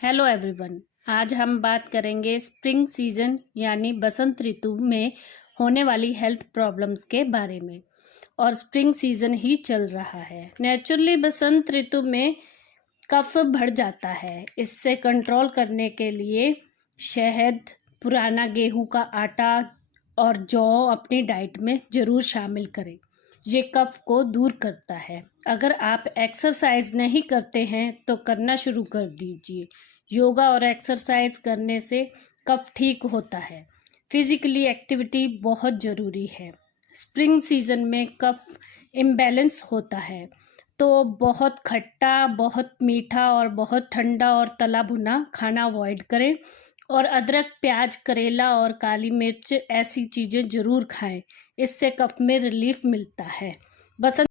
Hello everyone. आज हम बात करेंगे स्प्रिंग सीजन यानी बसंत ऋतु में होने वाली हेल्थ प्रॉब्लम्स के बारे में। और स्प्रिंग सीजन ही चल रहा है। नेचुरली बसंत ऋतु में कफ बढ़ जाता है। इससे कंट्रोल करने के लिए शहद, पुराना गेहूं का आटा और जौ अपनी डाइट में ज़रूर शामिल करें। ये कफ को दूर करता है। अगर आप एक्सरसाइज नहीं करते हैं तो करना शुरू कर दीजिए। योगा और एक्सरसाइज करने से कफ ठीक होता है। फिजिकली एक्टिविटी बहुत ज़रूरी है। स्प्रिंग सीजन में कफ इम्बैलेंस होता है तो बहुत खट्टा, बहुत मीठा और बहुत ठंडा और तला भुना खाना अवॉइड करें। और अदरक, प्याज, करेला और काली मिर्च ऐसी चीज़ें ज़रूर खाएं। इससे कफ में रिलीफ मिलता है। बसंत